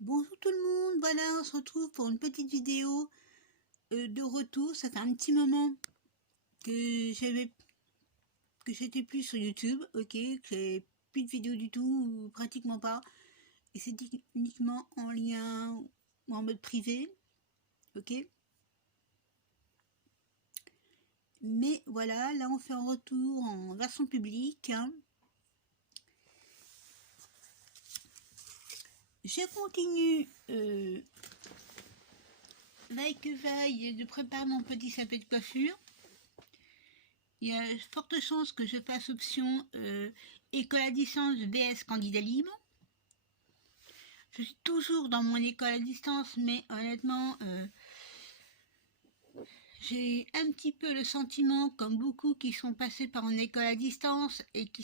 Bonjour tout le monde, voilà, on se retrouve pour une petite vidéo de retour. Ça fait un petit moment que j'étais plus sur YouTube, ok, que j'ai plus de vidéos du tout, ou pratiquement pas, et c'est uniquement en lien ou en mode privé, ok. Mais voilà, là on fait un retour en version publique, hein. Je continue vaille que vaille de préparer mon petit sapin de coiffure. Il y a de fortes chances que je fasse option école à distance vs candidat libre. Je suis toujours dans mon école à distance, mais honnêtement, j'ai un petit peu le sentiment, comme beaucoup qui sont passés par une école à distance et qui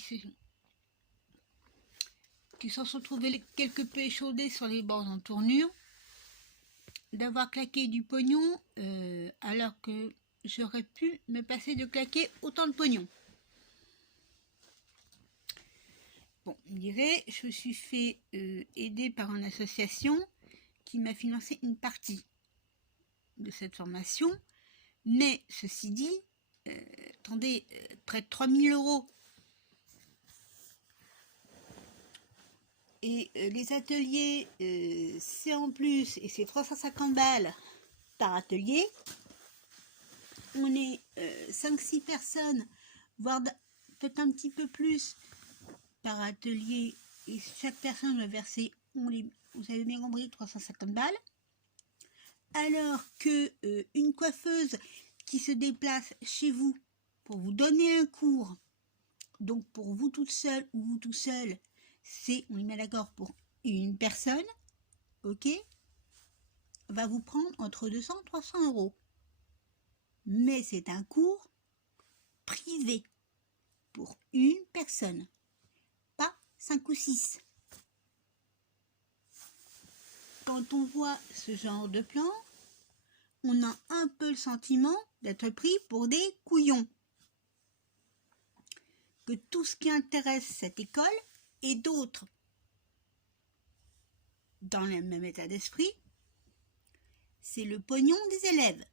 s'en sont trouvés quelque peu échaudés sur les bords en tournure, d'avoir claqué du pognon alors que j'aurais pu me passer de claquer autant de pognon. Bon, on dirait, je me suis fait aider par une association qui m'a financé une partie de cette formation. Mais ceci dit, attendez, près de 3000 €. Et les ateliers, c'est en plus, et c'est 350 balles par atelier. On est 5-6 personnes, voire peut-être un petit peu plus par atelier. Et chaque personne va verser, vous avez bien compris, 350 balles. Alors que une coiffeuse qui se déplace chez vous pour vous donner un cours, donc pour vous toute seule ou vous tout seul, on y met d'accord pour une personne, ok, va vous prendre entre 200 et 300 €. Mais c'est un cours privé pour une personne, pas 5 ou 6. Quand on voit ce genre de plan, on a un peu le sentiment d'être pris pour des couillons. Que tout ce qui intéresse cette école et d'autres dans le même état d'esprit, c'est le pognon des élèves.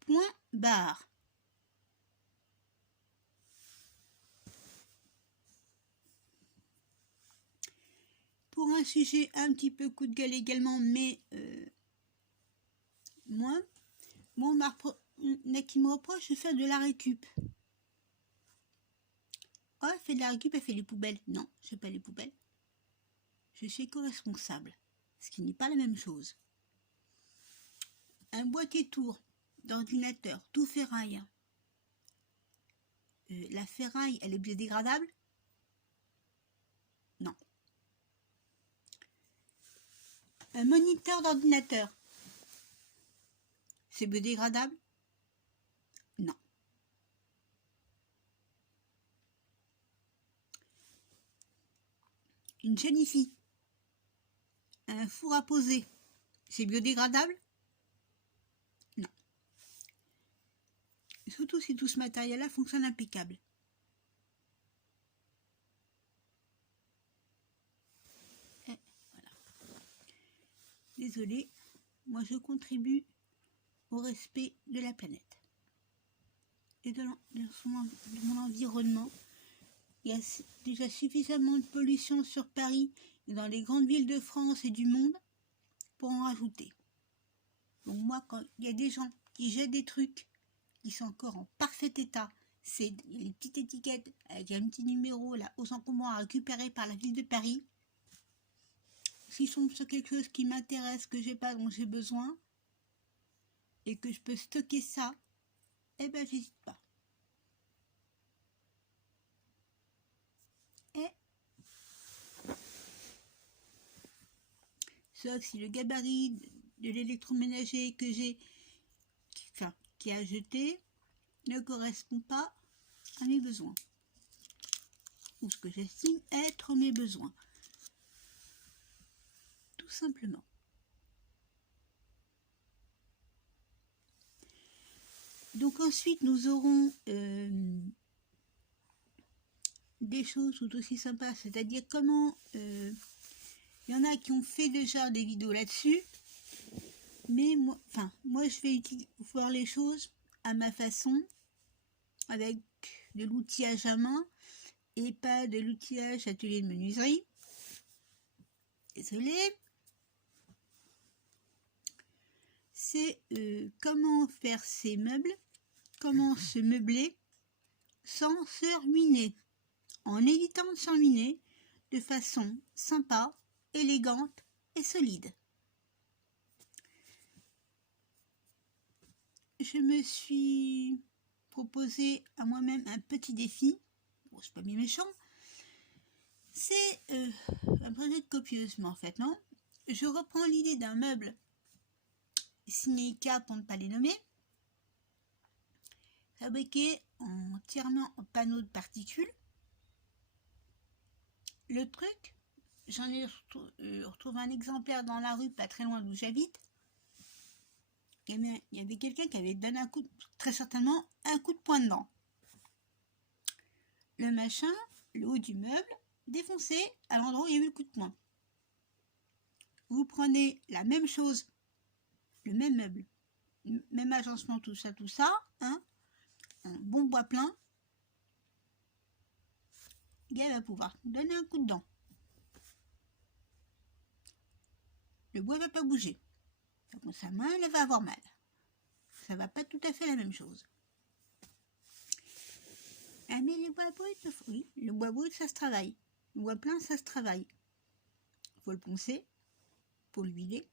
Point barre. Pour un sujet un petit peu coup de gueule également, mais moi, qui me reproche de faire de la récup. Oh, elle fait de la récup, elle fait les poubelles. Non, je fais pas les poubelles. Je suis éco-responsable, ce qui n'est pas la même chose. Un boîtier tour d'ordinateur, tout ferraille. La ferraille, elle est biodégradable? Non. Un moniteur d'ordinateur, c'est biodégradable? Non. Une chenille, un four à poser, c'est biodégradable? Non. Surtout si tout ce matériel-là fonctionne impeccable. Et voilà. Désolée, moi je contribue au respect de la planète et de mon environnement. Il y a déjà suffisamment de pollution sur Paris et dans les grandes villes de France et du monde pour en rajouter. Donc moi, quand il y a des gens qui jettent des trucs qui sont encore en parfait état, c'est les petites étiquettes avec un petit numéro là aux encombrants à récupérer par la ville de Paris. S'ils sont sur quelque chose qui m'intéresse, que j'ai pas, dont j'ai besoin, et que je peux stocker ça, eh ben j'hésite pas. Sauf si le gabarit de l'électroménager que j'ai, qui a jeté, ne correspond pas à mes besoins, ou ce que j'estime être mes besoins, tout simplement. Donc ensuite nous aurons des choses tout aussi sympas, c'est-à-dire comment Il y en a qui ont fait déjà des vidéos là-dessus, mais moi je vais voir les choses à ma façon, avec de l'outillage à main et pas de l'outillage atelier de menuiserie. Désolée. C'est comment faire ces meubles, comment se meubler sans se ruiner, en évitant de se ruiner de façon sympa, élégante et solide. Je me suis proposé à moi-même un petit défi. Bon, c'est pas bien méchant. C'est un projet de copieuse, mais en fait non. Je reprends l'idée d'un meuble signé IKEA pour ne pas les nommer, fabriqué entièrement en panneaux de particules. Le truc, j'en ai retrouvé un exemplaire dans la rue, pas très loin d'où j'habite. Il y avait quelqu'un qui avait donné un coup, très certainement, un coup de poing dedans. Le machin, le haut du meuble, défoncé à l'endroit où il y a eu le coup de poing. Vous prenez la même chose, le même meuble, même agencement, tout ça, hein, en bon bois plein. Le gars va pouvoir donner un coup de dent. Le bois va pas bouger. Donc sa main, elle va avoir mal. Ça va pas tout à fait la même chose. Ah mais les bois bruts, oui, le bois brut ça se travaille. Le bois plein ça se travaille. Faut le poncer, faut l'huiler.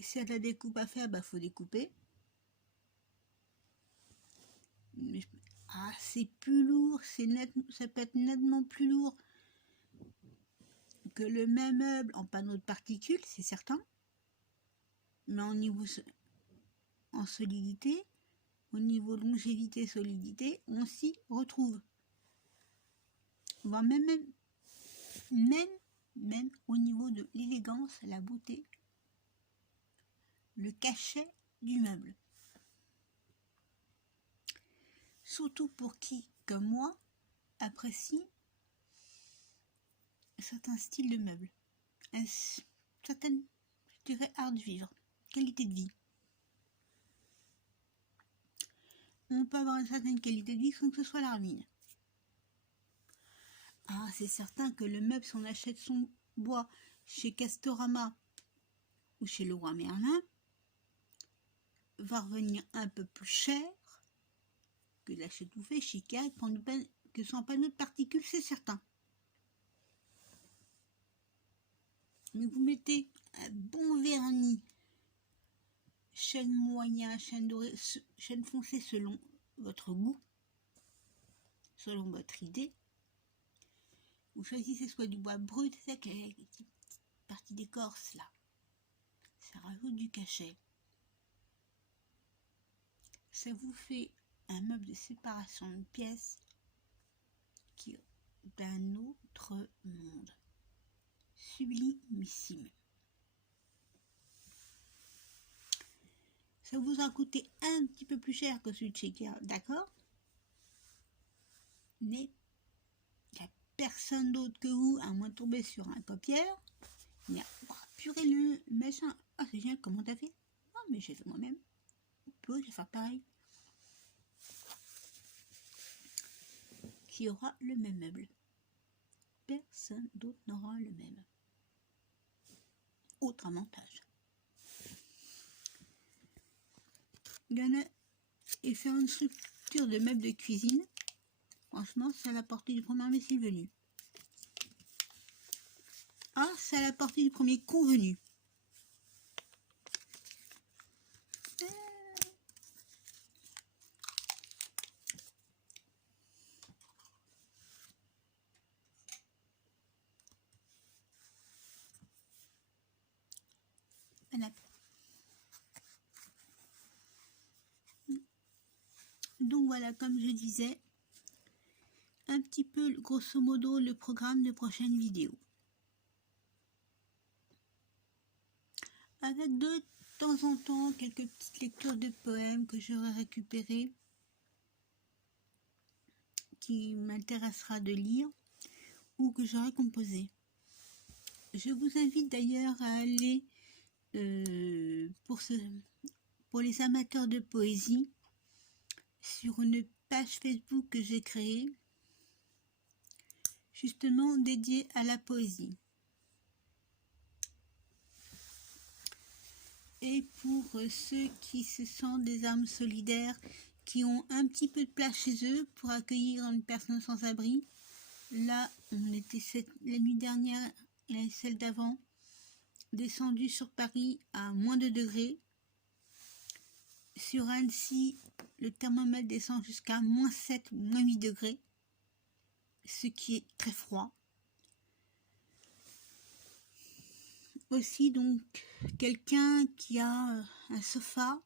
S'il y a de la découpe à faire, faut découper. C'est plus lourd, ça peut être nettement plus lourd que le même meuble en panneau de particules, c'est certain. Mais en solidité, au niveau longévité, solidité, on s'y retrouve. Voire même au niveau de l'élégance, la beauté, le cachet du meuble. Surtout pour qui, comme moi, apprécie certains styles de meubles, certaines, je dirais, art de vivre, qualité de vie. On peut avoir une certaine qualité de vie sans que ce soit la ruine. Ah, c'est certain que le meuble, si on achète son bois chez Castorama ou chez Leroy Merlin, va revenir un peu plus cher que l'achat tout fait chez IKEA, que son panneau de particules, c'est certain. Mais vous mettez un bon vernis, chêne moyen, chêne doré, chêne foncé selon votre goût, selon votre idée. Vous choisissez soit du bois brut, c'est ça, avec une petite partie d'écorce là. Ça rajoute du cachet. Ça vous fait un meuble de séparation de pièces qui est d'un autre monde. Sublimissime. Ça vous a coûté un petit peu plus cher que celui de chez IKEA, d'accord? Mais il n'y a personne d'autre que vous, à moins de tomber sur un copieur. Il y a, purée le machin. Ah, c'est génial, comment t'as fait? Ah, mais j'ai fait moi-même. Je vais faire pareil. Qui aura le même meuble. Personne d'autre n'aura le même. Autre avantage. Il y en a, et faire une structure de meubles de cuisine, franchement, c'est à la portée du premier imbécile venu. Ah, c'est à la portée du premier convenu. Voilà. Donc voilà, comme je disais, un petit peu, grosso modo, le programme de prochaine vidéo. Avec de temps en temps quelques petites lectures de poèmes que j'aurai récupérées, qui m'intéressera de lire, ou que j'aurais composé. Je vous invite d'ailleurs à aller pour les amateurs de poésie sur une page Facebook que j'ai créée justement dédiée à la poésie. Et pour ceux qui se sentent des âmes solidaires, qui ont un petit peu de place chez eux pour accueillir une personne sans abri, là on était la nuit dernière et celle d'avant descendu sur Paris à moins de degrés. Sur Annecy, le thermomètre descend jusqu'à moins 7, moins 8 degrés, ce qui est très froid. Aussi donc quelqu'un qui a un sofa,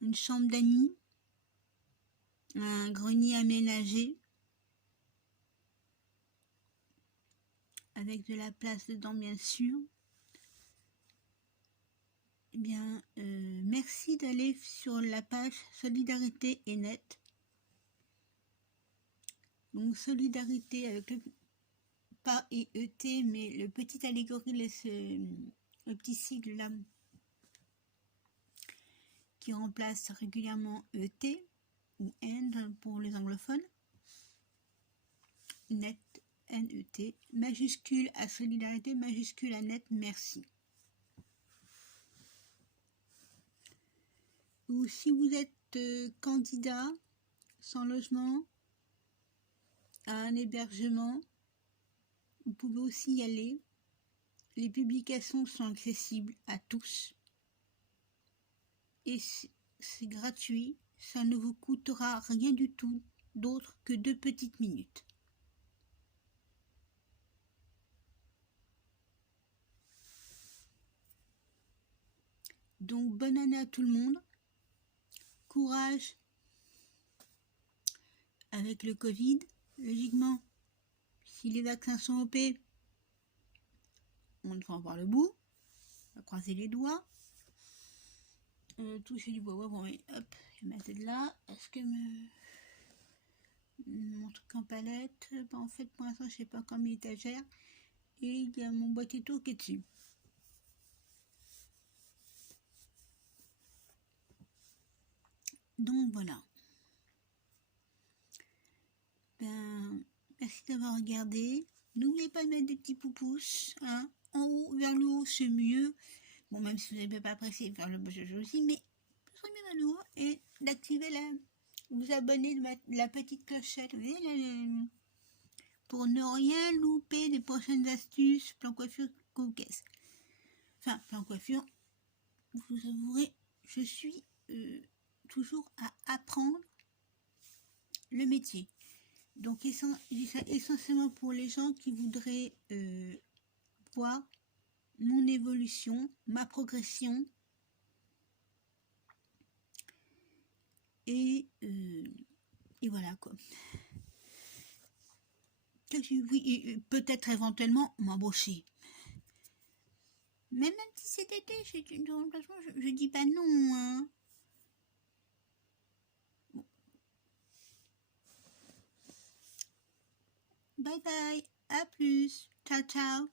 une chambre d'amis, un grenier aménagé avec de la place dedans bien sûr. Eh bien, merci d'aller sur la page Solidarité et Net. Donc solidarité avec le pas EET, mais le petit allégorie, le petit sigle là qui remplace régulièrement ET ou END pour les anglophones. Net, NET, majuscule à solidarité, majuscule à net, merci. Ou si vous êtes candidat sans logement à un hébergement, vous pouvez aussi y aller. Les publications sont accessibles à tous et c'est gratuit, ça ne vous coûtera rien du tout d'autre que 2 petites minutes. Donc bonne année à tout le monde, courage avec le Covid, logiquement si les vaccins sont OP, on devrait en voir le bout, on va croiser les doigts. Toucher du bois, ouais, bon, hop, je vais mettre de là. Est-ce que mon truc en palette, bah, en fait pour l'instant je sais pas comme étagère, et il y a mon boîtier tour qui est dessus. Donc voilà. Ben, merci d'avoir regardé. N'oubliez pas de mettre des petits pouces, hein, en haut, vers le haut, c'est mieux. Bon, même si vous n'avez pas apprécié, faire le jeu aussi, mais ça serait bien vers le haut, et d'activer vous abonner, de mettre la petite clochette, vous voyez, pour ne rien louper des prochaines astuces, plan coiffure, caisse. Enfin, plan coiffure, vous avouerez, je suis toujours à apprendre le métier. Donc, je dis ça essentiellement pour les gens qui voudraient voir mon évolution, ma progression. Et voilà quoi. Oui, peut-être éventuellement m'embaucher. Mais même si cet été, je dis pas non, hein. Bon. Bye bye, à plus, ciao ciao.